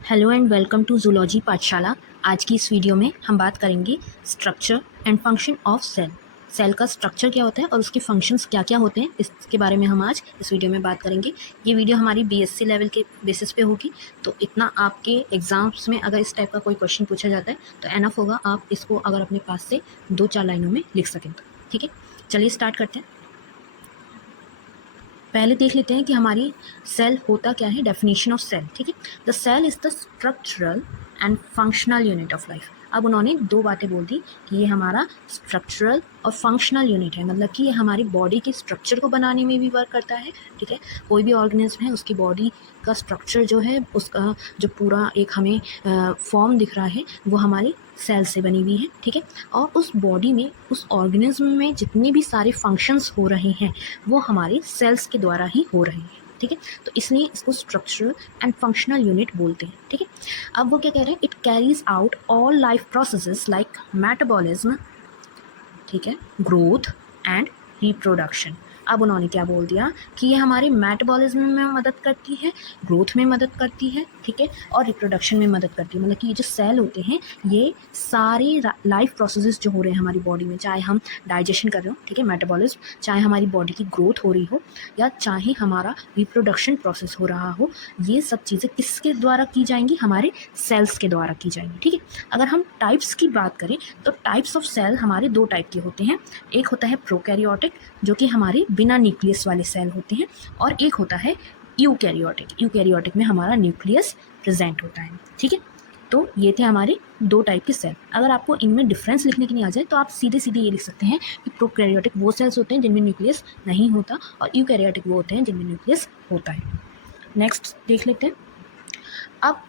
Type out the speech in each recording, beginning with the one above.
Hello and welcome to zoology Pathshala. आज की इस वीडियो में हम बात करेंगे structure and function of cell. Cell का स्ट्रक्चर क्या होता है और उसके फंक्शंस क्या क्या होते हैं, इसके बारे में हम आज इस वीडियो में बात करेंगे। ये वीडियो हमारी बीएससी लेवल के बेसिस पे होगी, तो इतना आपके एग्जाम्स में अगर इस टाइप का कोई क्वेश्चन पूछा जाता है तो एनफ होगा आप इसको अगर अपने पास से 2-4 लाइनों में लिख सकें तो। ठीक है, चलिए स्टार्ट करते हैं। पहले देख लेते हैं कि हमारी सेल होता क्या है, डेफिनेशन ऑफ सेल। ठीक है, the cell is the structural and functional unit of life. अब उन्होंने दो बातें बोल दी कि ये हमारा स्ट्रक्चरल और फंक्शनल यूनिट है, मतलब कि ये हमारी बॉडी के स्ट्रक्चर को बनाने में भी वर्क करता है। ठीक है, कोई भी ऑर्गेनिज्म है उसकी बॉडी का स्ट्रक्चर जो है, उसका जो पूरा एक हमें फॉर्म दिख रहा है वो हमारी सेल से बनी हुई है। ठीक है, और उस बॉडी में, उस ऑर्गेनिज्म में जितने भी सारे फंक्शंस हो रहे हैं वो हमारे सेल्स के द्वारा ही हो रहे हैं। ठीक है, तो इसलिए इसको स्ट्रक्चरल एंड फंक्शनल यूनिट बोलते हैं। ठीक है, अब वो क्या कह रहे हैं, it carries out all life processes like metabolism, ठीक है, ग्रोथ एंड रिप्रोडक्शन। अब उन्होंने क्या बोल दिया कि ये हमारे मेटाबॉलिज्म में मदद करती है, ग्रोथ में मदद करती है, ठीक है, और रिप्रोडक्शन में मदद करती है। मतलब कि ये जो सेल होते हैं ये सारे लाइफ प्रोसेसेस जो हो रहे हैं हमारी बॉडी में, चाहे हम डाइजेशन कर रहे हो, ठीक है, मेटाबॉलिज्म, चाहे हमारी बॉडी की ग्रोथ हो रही हो या चाहे हमारा रिप्रोडक्शन प्रोसेस हो रहा हो, ये सब चीज़ें किसके द्वारा की जाएंगी, हमारे सेल्स के द्वारा की जाएंगी। ठीक है, अगर हम टाइप्स की बात करें तो टाइप्स ऑफ सेल हमारे दो टाइप के होते हैं। एक होता है प्रोकैरियोटिक, जो कि हमारे बिना न्यूक्लियस वाले सेल होते हैं, और एक होता है यूकैरियोटिक। यूकैरियोटिक में हमारा न्यूक्लियस प्रेजेंट होता है। ठीक है, तो ये थे हमारे दो टाइप के सेल। अगर आपको इनमें डिफरेंस लिखने की नहीं आ जाए तो आप सीधे सीधे ये लिख सकते हैं कि प्रोकैरियोटिक वो सेल्स होते हैं जिनमें न्यूक्लियस नहीं होता, और यूकैरियोटिक वो होते हैं जिनमें न्यूक्लियस होता है। नेक्स्ट देख लेते हैं। अब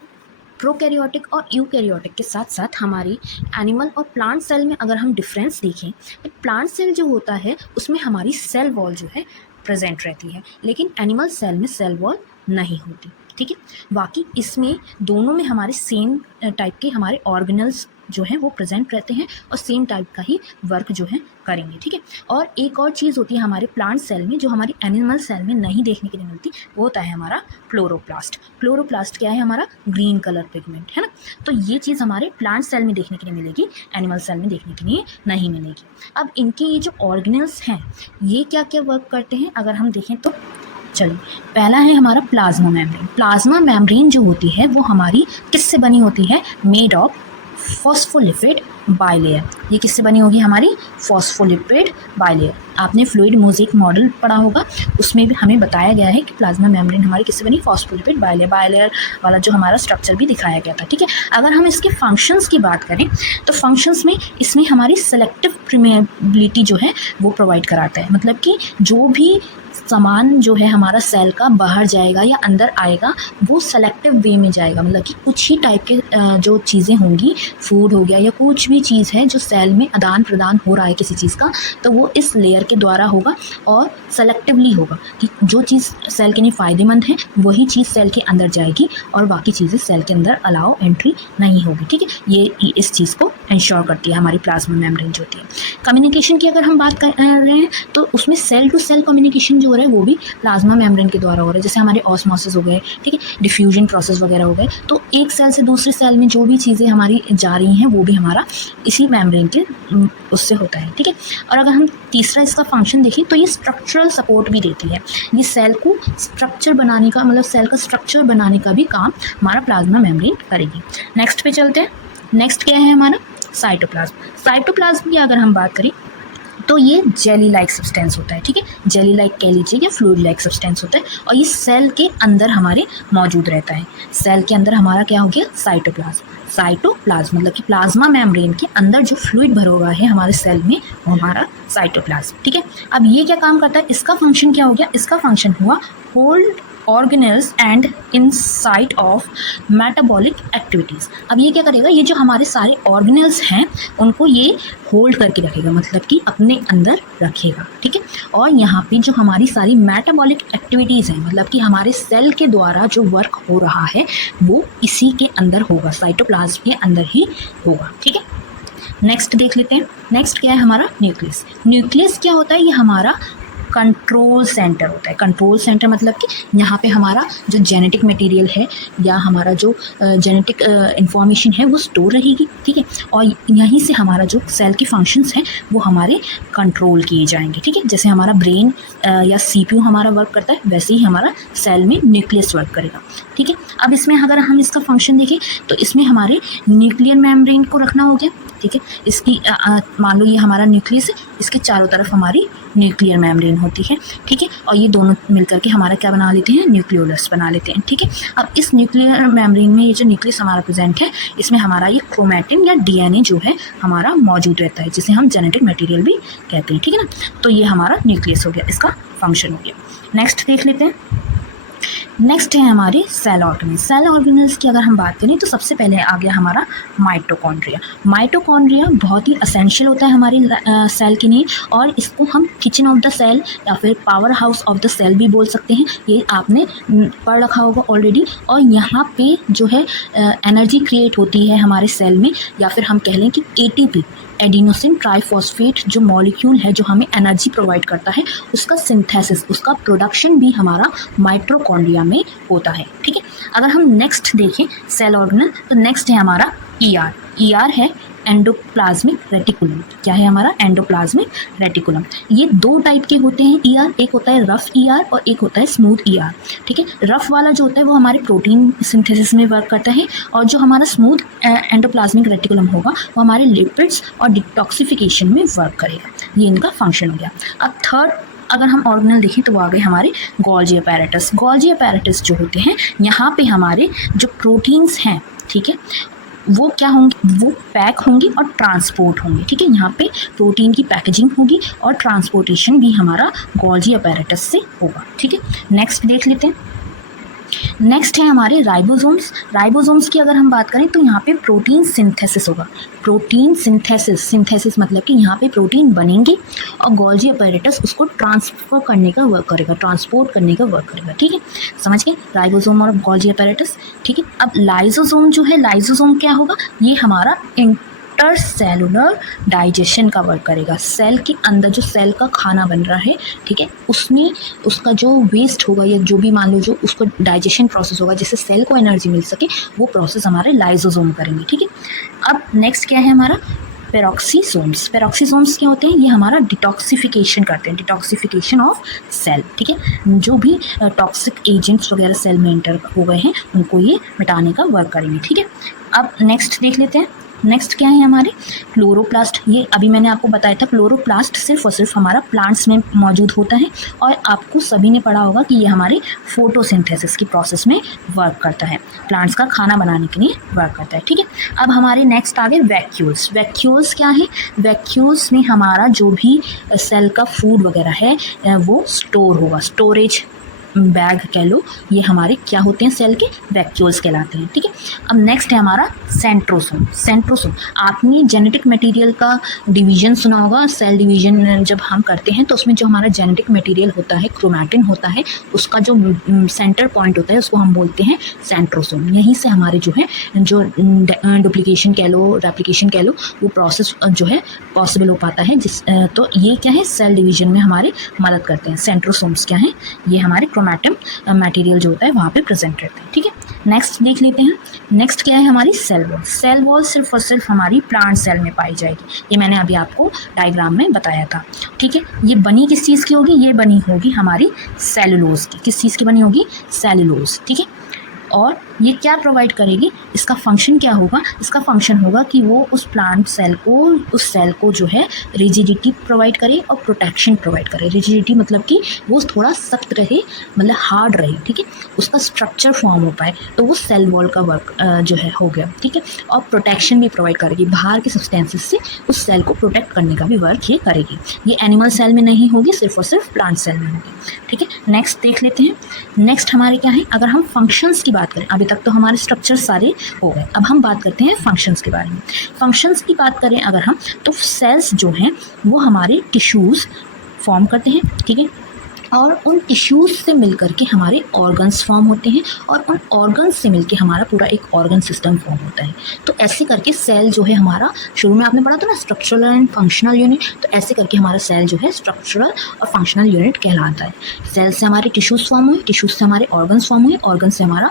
प्रोकैरियोटिक और यूकैरियोटिक के साथ साथ हमारी एनिमल और प्लांट सेल में अगर हम डिफरेंस देखें तो प्लांट सेल जो होता है उसमें हमारी सेल वॉल जो है प्रेजेंट रहती है, लेकिन एनिमल सेल में सेल वॉल नहीं होती। ठीक है, बाकी इसमें दोनों में हमारे सेम टाइप के हमारे ऑर्गेनल्स जो हैं वो प्रेजेंट रहते हैं और सेम टाइप का ही वर्क जो है करेंगे। ठीक है, और एक और चीज़ होती है हमारे प्लांट सेल में जो हमारी एनिमल सेल में नहीं देखने के लिए मिलती, वो होता है हमारा क्लोरोप्लास्ट। क्लोरोप्लास्ट क्या है, हमारा ग्रीन कलर पिगमेंट है ना। तो ये चीज़ हमारे प्लांट सेल में देखने के लिए मिलेगी, एनिमल सेल में देखने के लिए नहीं मिलेगी। अब इनके ये जो ऑर्गेनल्स हैं ये क्या क्या वर्क करते हैं अगर हम देखें तो चलिए, पहला है हमारा प्लाज्मा मेम्ब्रेन। प्लाज्मा मेम्ब्रेन जो होती है वो हमारी किससे बनी होती है, मेड ऑफ फॉस्फोलिपिड बाइलेयर। ये किससे बनी होगी, हमारी फॉस्फोलिपिड बाइलेयर। आपने फ्लूइड मोज़ेक मॉडल पढ़ा होगा, उसमें भी हमें बताया गया है कि प्लाज्मा मेम्ब्रेन हमारी किससे बनी, फॉस्फोलिपिड बाइलेयर। बाइलेयर वाला जो हमारा स्ट्रक्चर भी दिखाया गया था। ठीक है, अगर हम इसके फंक्शंस की बात करें तो फंक्शंस में इसमें हमारी सेलेक्टिव परमेबिलिटी जो है वो प्रोवाइड कराता है। मतलब कि जो भी सामान जो है हमारा सेल का बाहर जाएगा या अंदर आएगा वो सेलेक्टिव वे में जाएगा। मतलब कि कुछ ही टाइप के जो चीज़ें होंगी, फूड हो गया या कुछ भी चीज़ है जो सेल में आदान प्रदान हो रहा है किसी चीज़ का, तो वो इस लेयर के द्वारा होगा और सेलेक्टिवली होगा कि जो चीज़ सेल के लिए फ़ायदेमंद है वही चीज़ सेल के अंदर जाएगी और बाकी चीज़ें सेल के अंदर अलाउ एंट्री नहीं होगी। ठीक है, ये इस चीज़ को इंश्योर करती है हमारी प्लाज्मा मेम्ब्रेन जो होती है। कम्युनिकेशन की अगर हम बात कर रहे हैं तो उसमें सेल टू सेल कम्युनिकेशन जो हो रहा है वो भी प्लाज्मा मेम्ब्रेन के द्वारा हो रहा है। जैसे हमारे ऑस्मोसिस हो गए, ठीक है, डिफ्यूजन प्रोसेस वगैरह हो गए, तो एक सेल से दूसरे सेल में जो भी चीज़ें हमारी जा रही हैं वो भी हमारा इसी मेम्ब्रेन के उससे होता है। ठीक है, और अगर हम तीसरा इसका फंक्शन देखें तो ये स्ट्रक्चरल सपोर्ट भी देती है। ये सेल को स्ट्रक्चर बनाने का, मतलब सेल का स्ट्रक्चर बनाने का भी काम हमारा प्लाज्मा मेम्ब्रेन करेगी। नेक्स्ट पे चलते हैं। नेक्स्ट क्या है हमारा, साइटोप्लाज्म। साइटोप्लाज्म की अगर हम बात करें तो ये जेली लाइक सब्सटेंस होता है। ठीक है, जेली लाइक कह लीजिए या फ्लूइड लाइक सब्सटेंस होता है, और ये सेल के अंदर हमारे मौजूद रहता है। सेल के अंदर हमारा क्या हो गया, साइटोप्लाज्म। साइटोप्लाज्म मतलब कि प्लाज्मा मेम्ब्रेन के अंदर जो फ्लूइड भरा हुआ है हमारे सेल में वो हमारा साइटोप्लाज्म। ठीक है, अब ये क्या काम करता है, इसका फंक्शन क्या हो गया, इसका फंक्शन हुआ hold organelles and insight of metabolic activities. अब ये क्या करेगा, ये जो हमारे सारे ऑर्गेनल्स हैं उनको ये होल्ड करके रखेगा, मतलब कि अपने अंदर रखेगा। ठीक है, और यहाँ पे जो हमारी सारी मेटाबॉलिक एक्टिविटीज़ हैं, मतलब कि हमारे सेल के द्वारा जो वर्क हो रहा है वो इसी के अंदर होगा, साइटोप्लाज्म के अंदर ही होगा। ठीक है, नेक्स्ट देख लेते हैं। नेक्स्ट क्या है हमारा, न्यूक्लियस। न्यूक्लियस क्या होता है, ये हमारा कंट्रोल सेंटर होता है। कंट्रोल सेंटर मतलब कि यहाँ पे हमारा जो जेनेटिक मटेरियल है या हमारा जो जेनेटिक इंफॉर्मेशन है वो स्टोर रहेगी, ठीक है, और यहीं से हमारा जो सेल की फंक्शंस हैं वो हमारे कंट्रोल किए जाएंगे, ठीक है। जैसे हमारा ब्रेन या सीपीयू हमारा वर्क करता है वैसे ही हमारा सेल में न्यूक्लियस वर्क करेगा, ठीक है। अब इसमें अगर हम इसका फंक्शन देखें तो इसमें हमारे न्यूक्लियर मेम्ब्रेन को रखना हो गया, ठीक है। इसकी मान लो ये हमारा न्यूक्लियस है, इसके चारों तरफ हमारी न्यूक्लियर मेम्ब्रेन होती है, ठीक है, और ये दोनों मिलकर के हमारा क्या बना लेते हैं, न्यूक्लियोलस बना लेते हैं, ठीक है। अब इस न्यूक्लियर मेम्ब्रेन में ये जो न्यूक्लियस हमारा प्रेजेंट है इसमें हमारा ये क्रोमैटिन या डीएनए जो है हमारा मौजूद रहता है, जिसे हम जेनेटिक मटेरियल भी कहते हैं, ठीक है ना। तो ये हमारा न्यूक्लियस हो गया, इसका फंक्शन हो गया। नेक्स्ट देख लेते हैं। नेक्स्ट है हमारे सेल ऑर्गेनल्स। सेल ऑर्गेनल्स की अगर हम बात करें तो सबसे पहले आ गया हमारा माइटोकॉन्ड्रिया। माइटोकॉन्ड्रिया बहुत ही असेंशियल होता है हमारी सेल के लिए, और इसको हम किचन ऑफ द सेल या फिर power house of the cell भी बोल सकते हैं। ये आपने पढ़ रखा होगा ऑलरेडी। और यहाँ पे जो है एनर्जी क्रिएट होती है हमारे सेल में, या फिर हम कह लें कि एटीपी, एडिनोसिन ट्राइफॉस्फेट जो मॉलिक्यूल है जो हमें एनर्जी प्रोवाइड करता है, उसका सिंथेसिस, उसका प्रोडक्शन भी हमारा माइटोकॉन्ड्रिया में होता है, ठीक है। अगर हम नेक्स्ट देखें सेल ऑर्गेनल तो नेक्स्ट है हमारा ईआर। ईआर है एंडोप्लाज्मिक रेटिकुलम। क्या है हमारा, एंडोप्लाज्मिक रेटिकुलम। ये दो टाइप के होते हैं ईआर, एक होता है रफ ईआर और एक होता है स्मूथ ईआर, ठीक है। रफ वाला जो होता है वो हमारे प्रोटीन सिंथेसिस में वर्क करता है, और जो हमारा स्मूथ एंडोप्लाज्मिक रेटिकुलम होगा वो हमारे लिपिड्स और डिटॉक्सिफिकेशन में वर्क करेगा। ये इनका फंक्शन हो गया। अब थर्ड अगर हम ऑर्गेनल देखें तो वो आ गए हमारे गोल्जी अपैरेटस। गोल्जी अपैरेटस जो होते हैं यहाँ पे हमारे जो प्रोटीन्स हैं, ठीक है, वो क्या होंगे, वो पैक होंगे और ट्रांसपोर्ट होंगे, ठीक है। यहाँ पे प्रोटीन की पैकेजिंग होगी और ट्रांसपोर्टेशन भी हमारा गोल्जी अपैरेटस से होगा, ठीक है। नेक्स्ट देख लेते हैं। नेक्स्ट है हमारे राइबोसोम्स। राइबोसोम्स की अगर हम बात करें तो यहाँ पे प्रोटीन सिंथेसिस होगा। प्रोटीन सिंथेसिस मतलब कि यहाँ पे प्रोटीन बनेंगे और गोल्जी अपैरेटस उसको ट्रांसफर करने का वर्क करेगा, ट्रांसपोर्ट करने का वर्क करेगा, ठीक है। समझ गए, राइबोसोम और गोल्जी अपैरेटस, ठीक है। अब लाइसोसोम जो है, लाइसोसोम क्या होगा, ये हमारा इंटरसेलुलर डाइजेशन का वर्क करेगा। सेल के अंदर जो सेल का खाना बन रहा है, ठीक है, उसमें उसका जो वेस्ट होगा या जो भी मान लो जो उसको डाइजेशन प्रोसेस होगा जिससे सेल को एनर्जी मिल सके, वो प्रोसेस हमारे लाइसोसोम करेंगे, ठीक है। अब नेक्स्ट क्या है हमारा, पेरोक्सीसोम्स। पेरोक्सीसोम्स क्या होते हैं, ये हमारा डिटॉक्सिफिकेशन करते हैं, डिटॉक्सिफिकेशन ऑफ सेल, ठीक है। जो भी टॉक्सिक एजेंट्स वगैरह सेल में एंटर हो गए हैं उनको ये मिटाने का वर्क करेंगे, ठीक है। अब नेक्स्ट देख लेते हैं। नेक्स्ट क्या है हमारे क्लोरोप्लास्ट। ये अभी मैंने आपको बताया था, क्लोरोप्लास्ट सिर्फ और सिर्फ हमारा प्लांट्स में मौजूद होता है, और आपको सभी ने पढ़ा होगा कि ये हमारे फोटोसिंथेसिस की प्रोसेस में वर्क करता है, प्लांट्स का खाना बनाने के लिए वर्क करता है, ठीक है। अब हमारे नेक्स्ट आ गए वैक्यूल्स। वैक्यूल्स क्या है, वैक्यूल्स में हमारा जो भी सेल का फूड वगैरह है वो स्टोर होगा, स्टोरेज बैग कह लो, ये हमारे क्या होते हैं, सेल के वैक्यूल्स कहलाते हैं, ठीक है। अब नेक्स्ट है हमारा सेंट्रोसोम। सेंट्रोसोम, आपने जेनेटिक मटेरियल का डिवीजन सुना होगा। सेल डिवीजन जब हम करते हैं तो उसमें जो हमारा जेनेटिक मटेरियल होता है, क्रोमैटिन होता है, उसका जो सेंटर पॉइंट होता है उसको हम बोलते हैं सेंट्रोसोम। यहीं से हमारे जो है जो डुप्लीकेशन कह लो, रेप्लिकेशन कह लो, वो प्रोसेस जो है पॉसिबल हो पाता है। तो ये क्या है, सेल डिवीजन में हमारे मदद करते हैं। सेंट्रोसोम्स क्या है, ये हमारे क्रोमैटिन मटेरियल जो होता है वहाँ पे प्रेजेंट रहते हैं, ठीक है। नेक्स्ट देख लेते हैं। नेक्स्ट क्या है हमारी सेल वॉल। सेल वॉल सिर्फ और सिर्फ हमारी प्लांट सेल में पाई जाएगी, ये मैंने अभी आपको डायग्राम में बताया था, ठीक है। ये बनी किस चीज़ की होगी, ये बनी होगी हमारी सेलुलोज की। किस चीज़ की बनी होगी, सेलुलोज, ठीक है। और ये क्या प्रोवाइड करेगी, इसका फंक्शन क्या होगा, इसका फंक्शन होगा कि वो उस प्लांट सेल को, उस सेल को जो है रिजिडिटी प्रोवाइड करे और प्रोटेक्शन प्रोवाइड करे। रिजिडिटी मतलब कि वो थोड़ा सख्त रहे, मतलब हार्ड रहे, ठीक है, उसका स्ट्रक्चर फॉर्म हो पाए, तो वो सेल वॉल का वर्क जो है हो गया, ठीक है। और प्रोटेक्शन भी प्रोवाइड करेगी, बाहर के सब्सटेंसेस से उस सेल को प्रोटेक्ट करने का भी वर्क ये करेगी। ये एनिमल सेल में नहीं होगी, सिर्फ और सिर्फ प्लांट सेल में होगी, ठीक है। नेक्स्ट देख लेते हैं। नेक्स्ट हमारे क्या है, अगर हम फंक्शंस की बात करें, अभी तक तो हमारे स्ट्रक्चर सारे हो गए, अब हम बात करते हैं फंक्शंस के बारे में। फंक्शंस की बात करें अगर हम, तो सेल्स जो हैं वो हमारे टिश्यूज़ फॉर्म करते हैं, ठीक है। और उन टिश्यूज़ से मिलकर के हमारे ऑर्गन्स फॉर्म होते हैं और उन ऑर्गन्स से मिलके हमारा पूरा एक ऑर्गन सिस्टम फॉर्म होता है। तो ऐसे करके सेल जो है हमारा, शुरू में आपने पढ़ा था ना स्ट्रक्चरल एंड फंक्शनल यूनिट, तो ऐसे करके हमारा सेल जो है स्ट्रक्चरल और फंक्शनल यूनिट कहलाता है। सेल से हमारे टिश्यूज़ फॉर्म हुए, टिश्यूज़ से हमारे ऑर्गन्स फॉर्म हुए, ऑर्गन से हमारा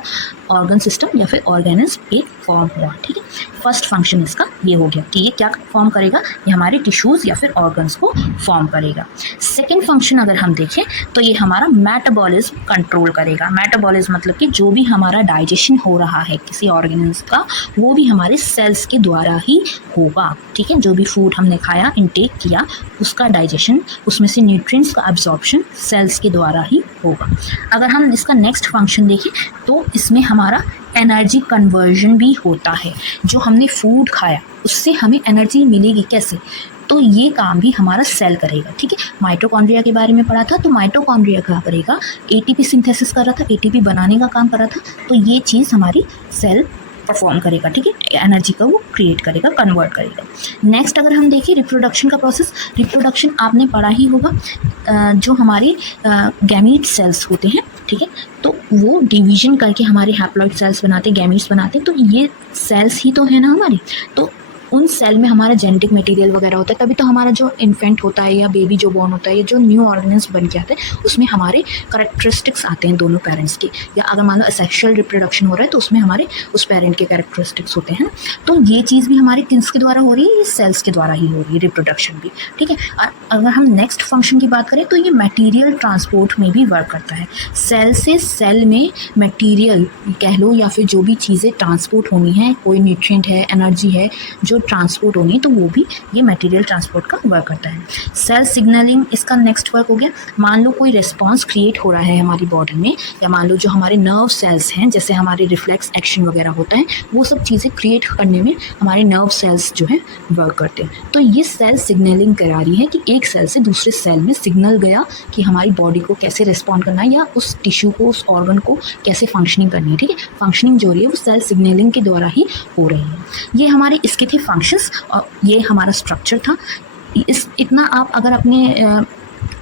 ऑर्गन सिस्टम या फिर ऑर्गेनिज्म एक फॉर्म हुआ। ठीक है, फर्स्ट फंक्शन इसका ये हो गया कि ये क्या फॉर्म करेगा, ये हमारे टिश्यूज़ या फिर ऑर्गन्स को फॉर्म करेगा। सेकेंड फंक्शन अगर हम देखें तो ये हमारा मेटाबॉलिज्म कंट्रोल करेगा। मेटाबॉलिज्म मतलब कि जो भी हमारा डाइजेशन हो रहा है किसी ऑर्गेनिज्म का, वो भी हमारे सेल्स के द्वारा ही होगा। ठीक है, जो भी फूड हमने खाया, इनटेक किया, उसका डाइजेशन, उसमें से न्यूट्रिएंट्स का एब्जॉर्प्शन सेल्स के द्वारा ही होगा। अगर हम इसका नेक्स्ट फंक्शन देखें तो इसमें हमारा एनर्जी कन्वर्जन भी होता है। जो हमने फूड खाया उससे हमें एनर्जी मिलेगी कैसे, तो ये काम भी हमारा सेल करेगा। ठीक है, माइटोकॉन्ड्रिया के बारे में पढ़ा था, तो माइटोकॉन्ड्रिया क्या करेगा, एटीपी सिंथेसिस कर रहा था, एटीपी बनाने का काम कर रहा था, तो ये चीज़ हमारी सेल परफॉर्म करेगा। ठीक है, एनर्जी का वो क्रिएट करेगा, कन्वर्ट करेगा। नेक्स्ट अगर हम देखें रिप्रोडक्शन का प्रोसेस, रिप्रोडक्शन आपने पढ़ा ही होगा। जो हमारी गैमीट सेल्स होते हैं, ठीक है, तो वो डिवीजन करके हमारे हैप्लॉइड सेल्स बनाते हैं, गैमीट्स बनाते हैं, तो ये सेल्स ही तो है ना हमारी। तो उन सेल में हमारा जेनेटिक मटेरियल वगैरह होता है, तभी तो हमारा जो इन्फेंट होता है या बेबी जो बॉर्न होता है या जो न्यू ऑर्गेनिज्म बन के आते हैं उसमें हमारे करेक्टरिस्टिक्स आते हैं दोनों पेरेंट्स के। या अगर मान लो सेक्शुअल रिप्रोडक्शन हो रहा है तो उसमें हमारे उस पेरेंट के करेक्टरिस्टिक्स होते हैं। तो ये चीज़ भी हमारी किसके द्वारा हो रही है, ये सेल्स के द्वारा ही हो रही है रिप्रोडक्शन भी। ठीक है, अगर हम नेक्स्ट फंक्शन की बात करें तो ये मटीरियल ट्रांसपोर्ट में भी वर्क करता है। सेल से सेल में मटीरियल कह लो या फिर जो भी चीज़ें ट्रांसपोर्ट होनी है, कोई न्यूट्रिएंट है, एनर्जी है जो ट्रांसपोर्ट होनी है, तो वो भी ये मटेरियल ट्रांसपोर्ट का वर्क करता है। सेल सिग्नलिंग इसका नेक्स्ट वर्क हो गया। मान लो कोई रिस्पॉन्स क्रिएट हो रहा है हमारी बॉडी में, या मान लो जो हमारे नर्व सेल्स हैं, जैसे हमारे रिफ्लेक्स एक्शन वगैरह होता है, वो सब चीज़ें क्रिएट करने में हमारे नर्व सेल्स जो है वर्क करते हैं। तो ये सेल सिग्नलिंग करा रही है कि एक सेल से दूसरे सेल में सिग्नल गया कि हमारी बॉडी को कैसे रिस्पॉन्ड करना है या उस टिश्यू को, उस ऑर्गन को कैसे फंक्शनिंग करनी है। ठीक है, फंक्शनिंग जो रही है वो सेल सिग्नलिंग के द्वारा ही हो रही है। ये हमारे इसके थे फंक्शंस और ये हमारा स्ट्रक्चर था। इतना आप अगर अपने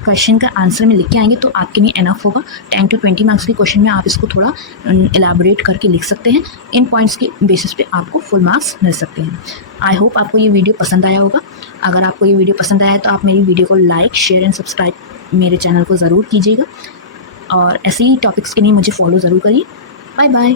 क्वेश्चन का आंसर में लिख के आएंगे तो आपके लिए एनफ होगा। 10 to 20 मार्क्स के क्वेश्चन में आप इसको थोड़ा एलाबोरेट करके लिख सकते हैं। इन पॉइंट्स के बेसिस पे आपको फुल मार्क्स मिल सकते हैं। आई होप आपको ये वीडियो पसंद आया होगा। अगर आपको ये वीडियो पसंद आया है तो आप मेरी वीडियो को लाइक, शेयर एंड सब्सक्राइब मेरे चैनल को ज़रूर कीजिएगा और ऐसे ही टॉपिक्स के लिए मुझे फॉलो ज़रूर करिए। Bye bye.